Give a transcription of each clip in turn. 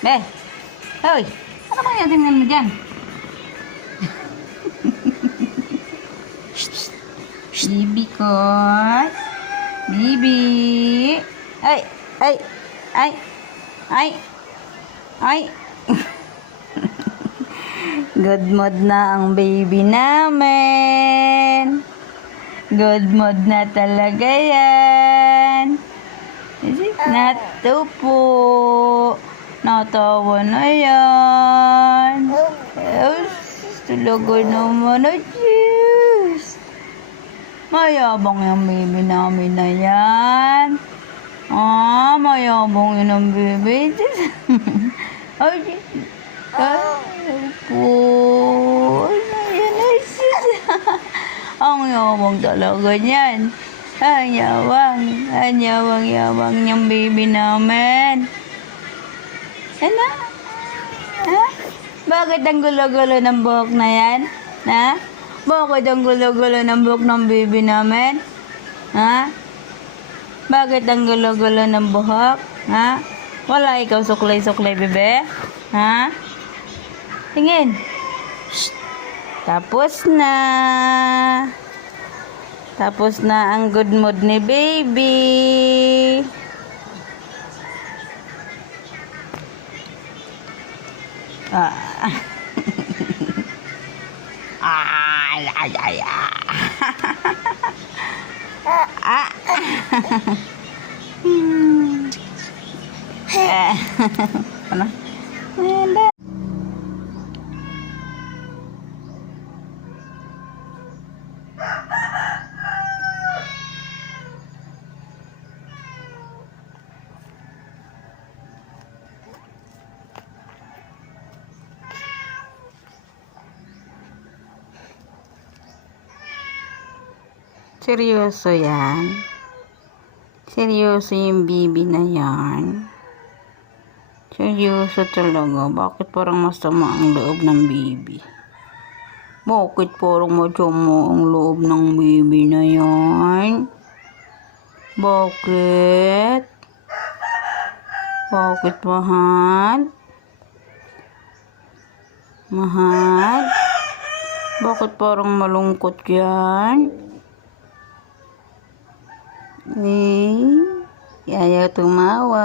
Be, hoy, ano ba yung tingnan mo dyan? Bibi ko. Bibi. Ay, ay, ay, ay, ay. Good mood na ang baby namin. Good mood na talaga yan. Nato po. Natawa na yan. Talaga naman na Diyos. Mayabang yung baby namin na yan. Mayabang yun ang baby. Ay, po. Ayan na Diyos. Ang yabang talaga niyan. Ang yabang niyang baby namin. Ano? Ha? Bakit ang gulo-gulo ng buhok na yan? Ha? Bakit ang gulo-gulo ng buhok ng baby namin? Ha? Bakit ang gulo-gulo ng buhok? Ha? Wala ikaw suklay-suklay, bebe? Ha? Tingin. Shh. Tapos na. Tapos na ang good mood ni baby. Ay. Ano? Seryoso yan? Seryoso yung bibi na yan? Seryoso talaga? Bakit parang masama ang loob ng bibi? Bakit parang masama ang loob ng bibi na yan? Bakit? Bakit, mahal? Mahal? Bakit parang malungkot yan? Ayaw tumawa.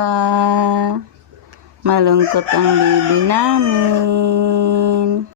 Malungkot ang baby namin.